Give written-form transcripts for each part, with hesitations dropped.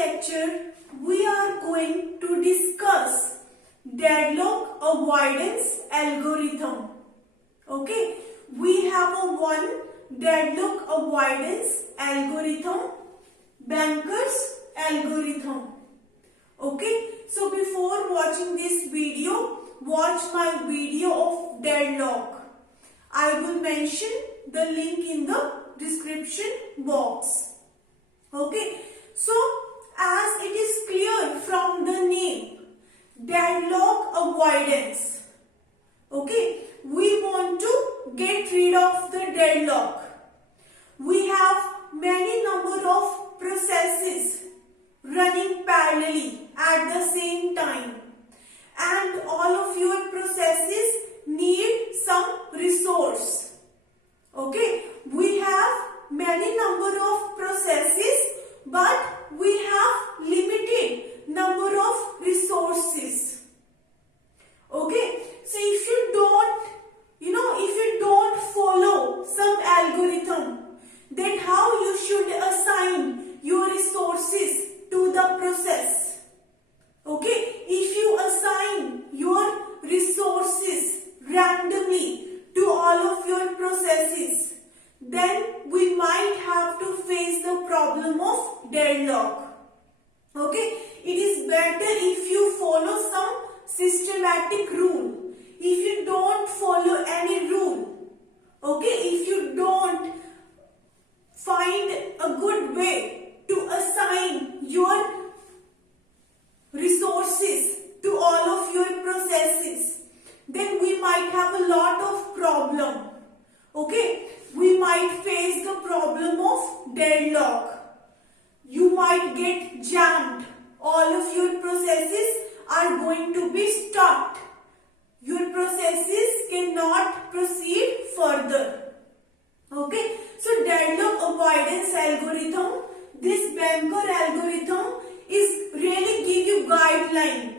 lecture, we are going to discuss deadlock avoidance algorithm. Okay, we have one deadlock avoidance algorithm, Banker's algorithm. Okay, so before watching this video, watch my video of deadlock. I will mention the link in the description box. Okay, so as it is clear from the name, deadlock avoidance. Okay, we want to get rid of the deadlock. We have many number of processes running parallelly at the same time, and all of your processes need some resource. Okay, we have many number of processes, but we have limited number of resources. Okay, so if you don't follow some algorithm, then how you should assign your resources to the process. Okay, if you assign your resources randomly to all of your processes, then we might have to face the problem of deadlock. Okay, it is better if you follow some systematic rule. If you don't follow any rule, okay, if you don't find a good way to assign your resources to all of your processes, then we might have a lot of problem. Okay, we might face the problem of deadlock. You might get jammed. All of your processes are going to be stuck. Your processes cannot proceed further. Okay, so deadlock avoidance algorithm, this Banker algorithm is really give you guideline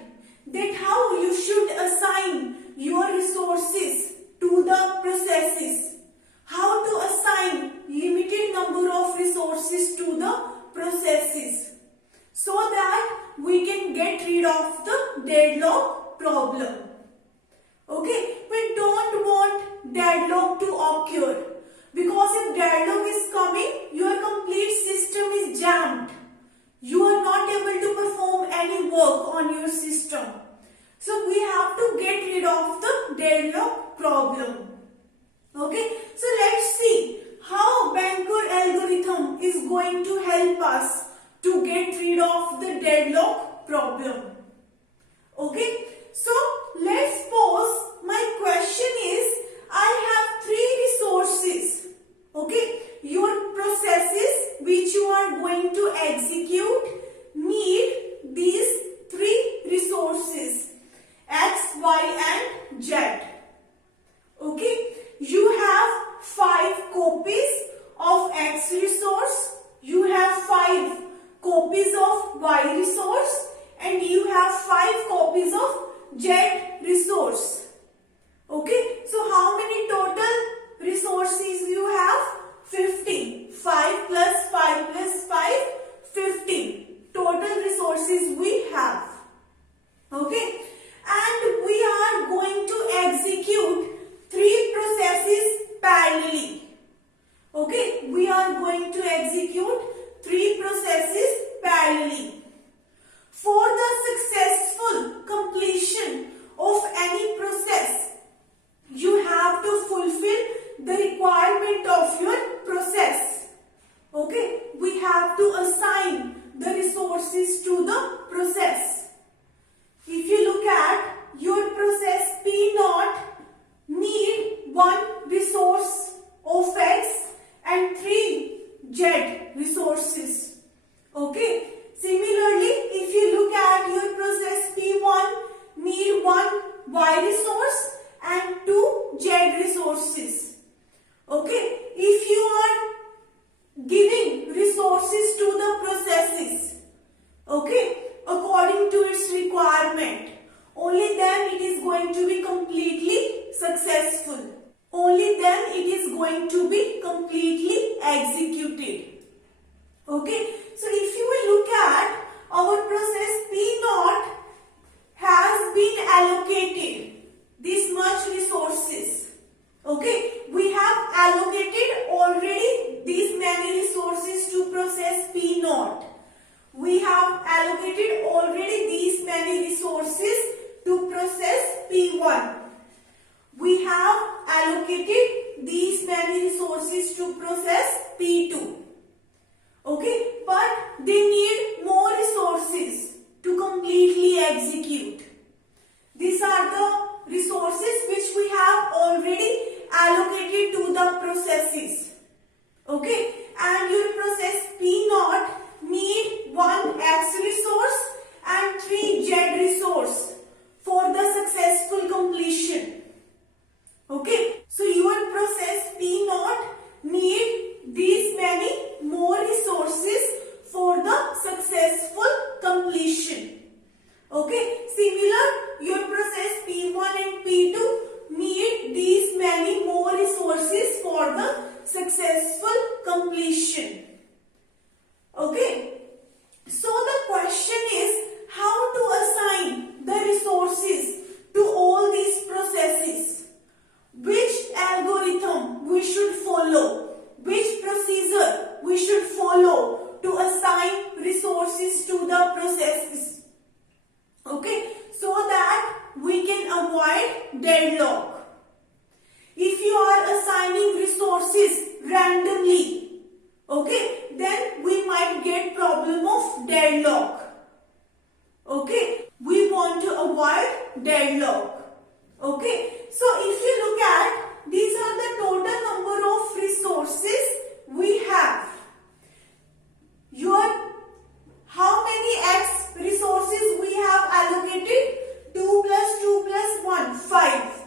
that how you should assign your resources to the processes, how to assign limited number of resources to the processes, so that we can get rid of the deadlock problem. Okay, we don't want deadlock to occur, because if deadlock is coming, your complete system is jammed. You are not able to perform any work on your system. So we have to get rid of the deadlock problem. Okay, so let's see how Banker algorithm is going to help us to get rid of the deadlock problem. Okay, so let's pose. My question is, I have three resources. Okay, your processes which you are going to execute need these three resources, X, Y and Z. Okay, you have 5 copies of X resource, you have 5 copies of Y resource, and you have 5 copies of Z resource. Okay, so how many total resources you have? 15. 5 plus 5 plus 5, 15. Total resources we have. Okay, and we are going to execute 3 processes parallelly. Okay, we are going to execute 3 processes parallelly. For the successful completion of any process, you have to fulfill the requirement of your process. Okay, we have to assign the resources to the process. If you look at your process P0 need 1 resource of X and 3 Z resources. Okay, similarly, if you look at your process P1 need 1 Y resource and 2 Z resources. Okay, if you are giving resources to the processes, okay, according to its requirement, only then it is going to be completely successful. Only then it is going to be completely executed. Okay, so if you will look at our process P naught has been allocated this much resources. Okay, we have allocated already these many resources to process P naught. We have allocated already these many resources to process P1. We have allocated these many resources to process P2. Okay, but they need more resources to completely execute. These are the resources which we have already allocated to the processes. Okay, and your process P naught need 1 X resource and 3 Z resource for the successful completion. Okay, so your process P naught need these many more resources for the successful completion. Okay, similar, your process P1 and P2 need these many more resources for the successful completion. Okay, so the question is how to assign the resources to all these processes. Which algorithm we should follow, which procedure we should follow to assign resources to the processes. Okay, so that we can avoid deadlock. If you are assigning resources randomly, okay, then we might get problem of deadlock. Okay, we want to avoid deadlock. Okay, so if you look at, these are the total number of resources we have. How many X resources we have allocated? 2 plus 2 plus 1, 5.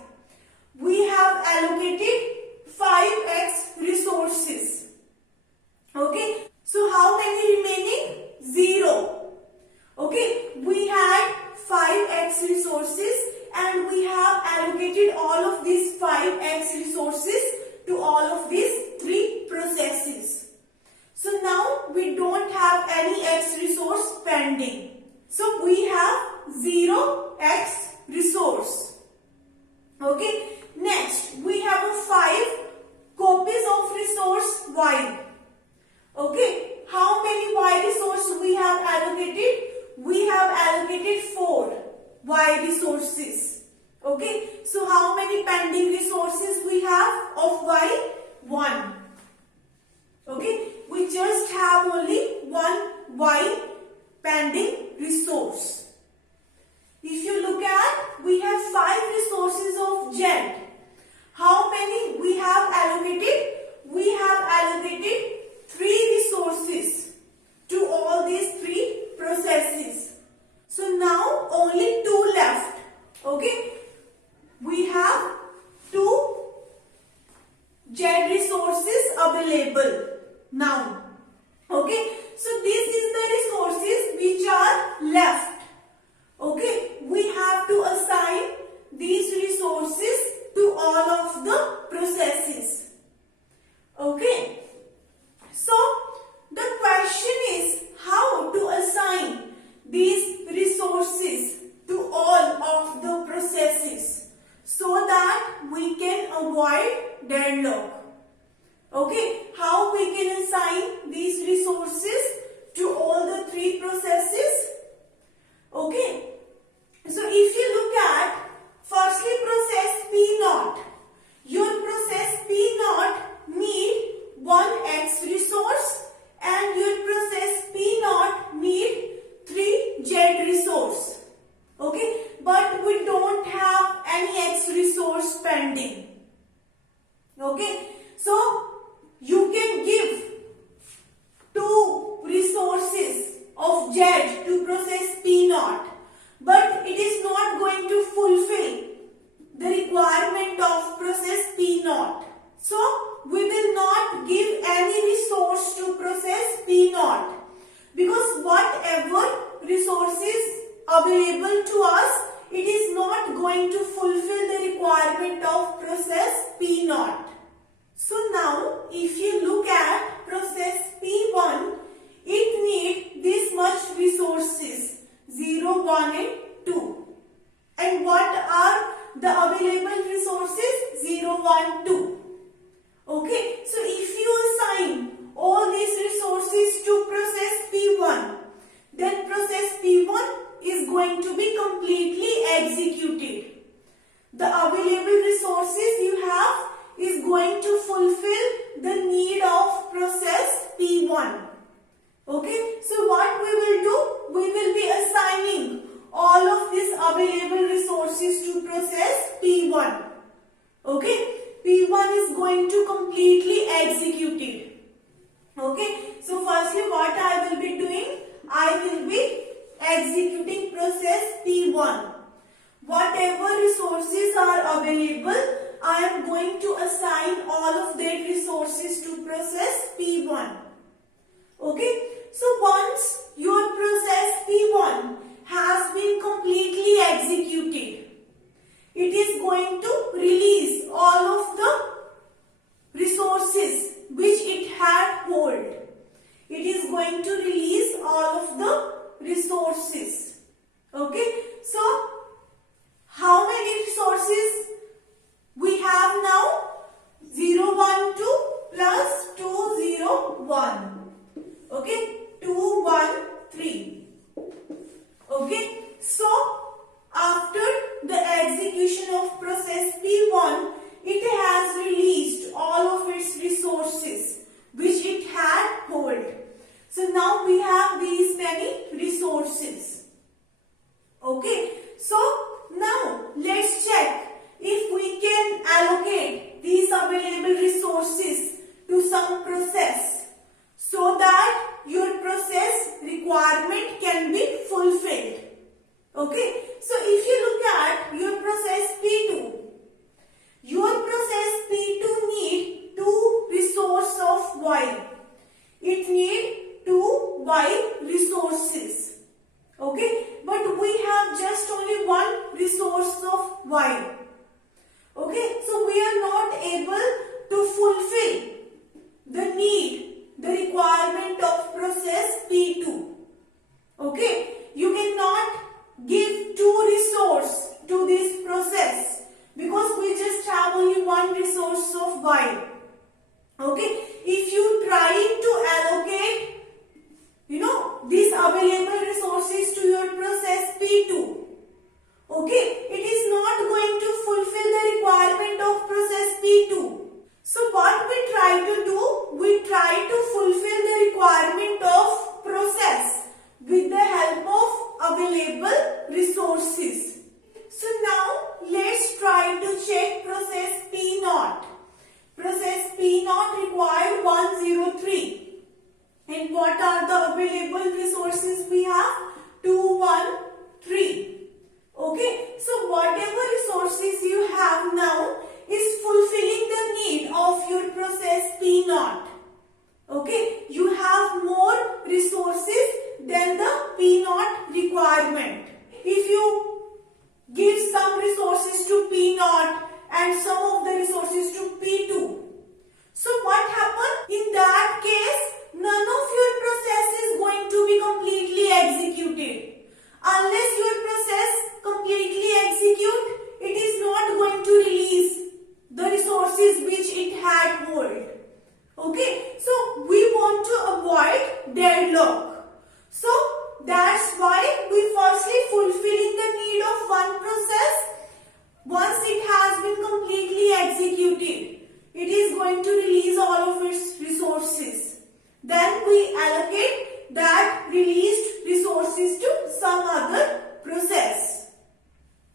We have allocated 5X resources. Okay, so how many remaining? 0. Okay, we had 5X resources and we have allocated all of these 5X resources to all of these 3 processes. So now we don't have any X resource pending. So we have 0X resource. Okay, next we have 5 copies of resource Y. Okay, how many Y resources we have allocated? We have allocated 4 Y resources. Okay, so how many pending resources we have of Y? 1. Okay, we just have only 1 Y pending resource. If you look at, we have 5 resources of Z. How many we have allocated? We have allocated 3 resources to all these 3 processes. So now only 2 left. Okay, we have 2 Z resources available now. Okay, so this is the resources which are left. Okay, we have to assign these resources to all of the processes. Okay, so the question is how to assign these resources to all of the processes so that we can avoid deadlock. Okay, how we can assign these resources to all the 3 processes? Okay, so if you look at, firstly, process P naught. Your process P naught need 1 X resource and your process P naught need 3 Z resource. Okay, but we don't have any X resource pending. Okay, so you can give 2 resources of Z to process P naught, but it is not going to fulfill the requirement of process P naught. So we will not give any resource to process P naught, because whatever resources available to us, it is not going to fulfill the requirement of process P naught. So now if you look at process P1, it needs this much resources. Okay, so once your process P1 has been completely executed, it is going to release all of the resources which it had hold. It is going to release all of the resources. Okay, so how many resources we have now? 0, 1, 2 plus 2, 0, 1. Okay, 2, 1, 3. Okay, so after the execution of process P1, it has released all of its resources which it had hold. So now we have these many resources. Okay, so now let's check if we can allocate these available resources to some process so that your process requirement can be fulfilled. Okay, so if you look at your process P2, your process P2 need 2 resources of Y. It need 2 Y resources. Okay, but we have just only 1 resource of Y. Okay, so we are not able to fulfill the need, the requirement of process P2. Okay, you cannot give 2 resources to this process because we just have only 1 resource of Y. Okay, if you try to allocate these available resources to your process P2, okay, it is not going to fulfill the requirement of process P2. So what we try to do, we try to fulfill the requirement of process with the help of available resources. So now let's try to check process P0. Process P0 required 103. And what are the available resources we have? 2, 1, 3. Okay, so whatever resources you have now is fulfilling the need of your process P0. Okay, you have more resources than the P0 requirement. If you give some resources to P0 and some of the resources to P2, so what happens? In that case, none of your process is going to be completely executed. Unless your process completely execute, it is not going to release the resources which it had hold. Okay, so we want to avoid deadlock. So that's why we firstly fulfilling the need of one process. Once it has been completely executed, it is going to release all of its resources. Then we allocate that released resources to some other process.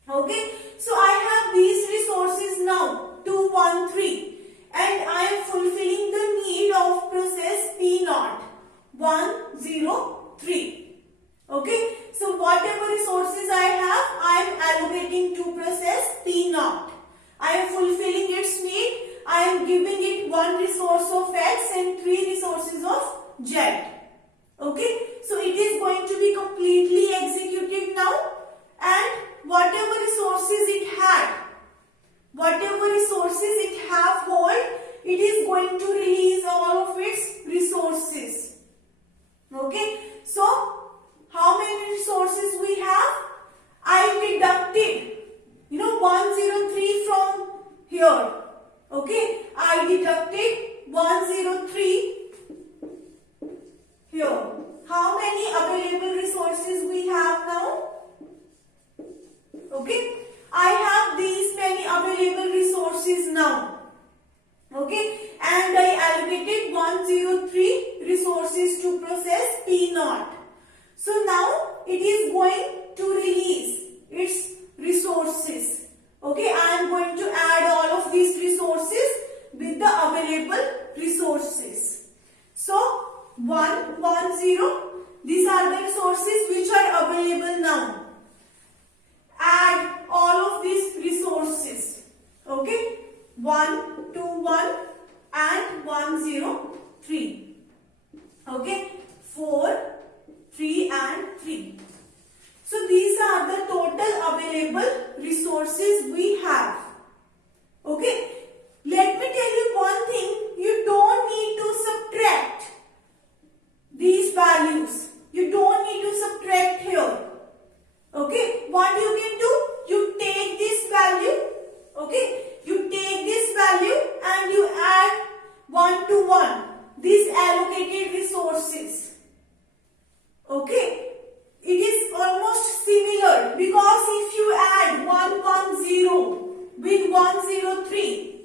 Okay, so I have these resources now 2, 1, 3, and I am fulfilling the need of process P0 1, 0, 3. Okay, so whatever resources I have, I am allocating to process P0. I am fulfilling its need. I am giving it 1 resource of X and 3 resources of Z. Okay, so it is going to be completely executed now, and whatever resources it had, whatever resources it have hold, it is going to release all of its resources. Okay, so how many resources we have? I deducted 103 from here. Okay, I deducted 103 here. How many available resources we have now? Okay, I have these many available resources now. Okay, and I allocated 103 resources to process P0. So now it is going to release its resources. Okay, I am going to add all of these resources with the available resources. So 1, 1, 0, these are the resources which are available now. Add all of these resources. Okay, 1, 2, 1 and 1, 0, 3. Okay, P1, these allocated resources. Okay, it is almost similar because if you add 110 with 103,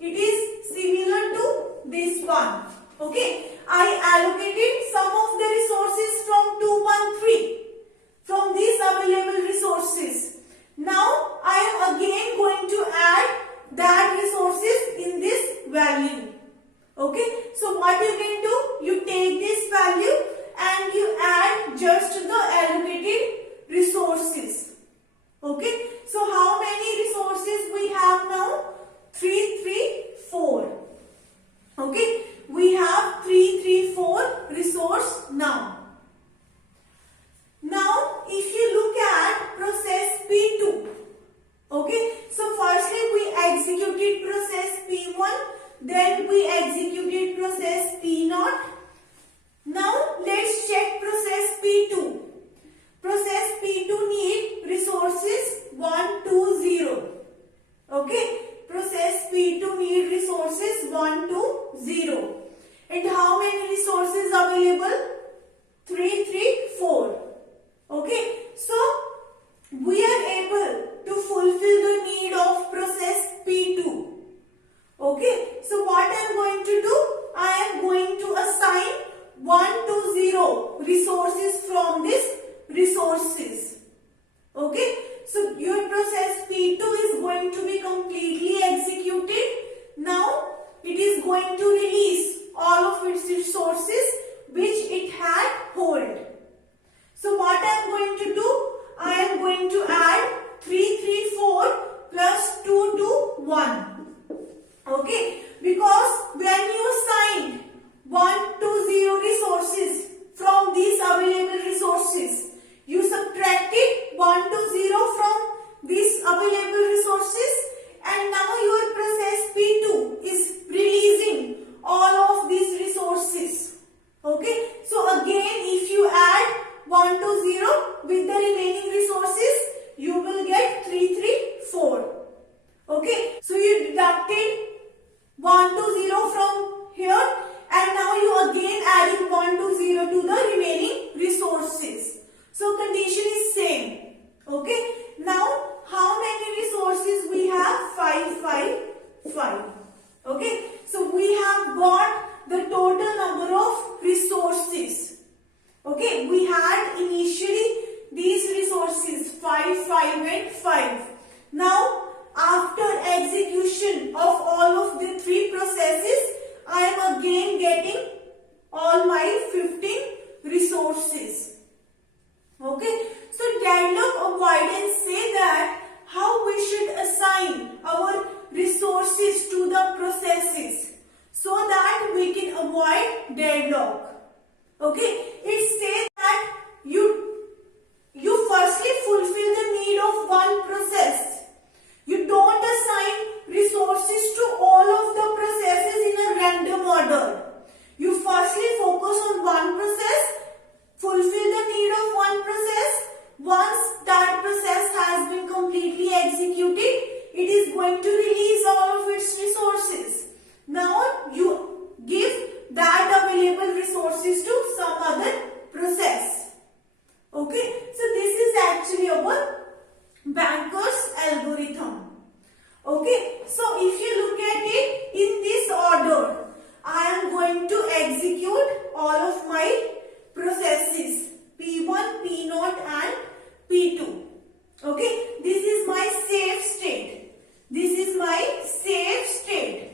it is similar to this one. Okay, I allocated some of the resources from 213 from these available resources. Now I am again going to add that resources in this value. Okay, so what you can do, you take this value and you add just the allocated resources. Okay, so how many resources we have now? 3, 3, 4. Okay, we have 3, 3, 4 resource now. Now, if you look at process P2, okay, so firstly we executed process P1, then we executed process P0. Now, let's check process P2. Process P2 need resources 1, 2, 0. Okay, process P2 need resources 1, 2, 0. And how many resources available? 3, 3, 4. Okay, so we are able to fulfill the need of process P2. Okay, so what I am going to do? I am going to assign 1 to 0 resources from this resources. Okay, so your process P2 is going to be completely executed. Now it is going to release all of its resources which it had hold. So what I am going to do? I am going to add 3, 3, 4 plus 2 to 1. Okay, because when you assigned 1 to 0 resources from these available resources, you subtracted 1 to 0 from these available resources, and now your process P2 is releasing all of these resources. Okay, so again if you add 1 to 0 with the remaining resources, you will get 3, 3, 4. Okay, so you deducted 1 to 0 from here, and now you again adding 1 to 0 to the remaining resources. So condition is same. Okay, now how many resources we have? 5, 5, 5. Okay, so we have got the total number of resources. Okay, we had initially these resources 5, 5 and 5. Now after execution of all of the 3 processes, I am again getting all my 15 resources. Okay, so deadlock avoidance say that how we should assign our resources to the processes so that we can avoid deadlock. Okay, it says that you firstly fulfill the need of one process. You don't assign resources to all of the processes in a random order. You firstly focus on one process, fulfill the need of one process. Once that process has been completely executed, it is going to release all of its resources. Now you give that available resources to some other process. Okay, so this is actually our Banker's algorithm. Okay, so if you look at it in this order, I am going to execute all of my processes P1, P0 and P2. Okay, this is my safe state. This is my safe state.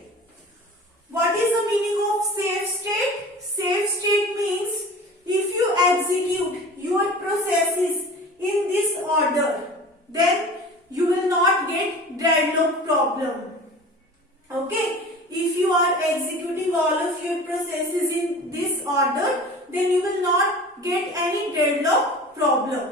What is the meaning of safe state? Safe state means if you execute your processes in this order, then you will not get deadlock problem. Okay, if you are executing all of your processes in this order, then you will not get any deadlock problem.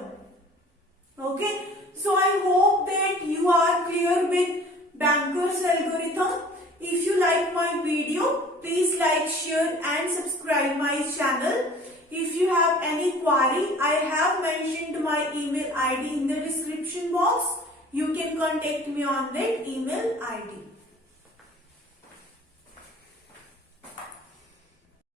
Okay, so I hope that you are clear with Banker's algorithm. If you like my video, please like, share and subscribe my channel. If you have any query, I have mentioned my email ID in the description box. You can contact me on that email ID.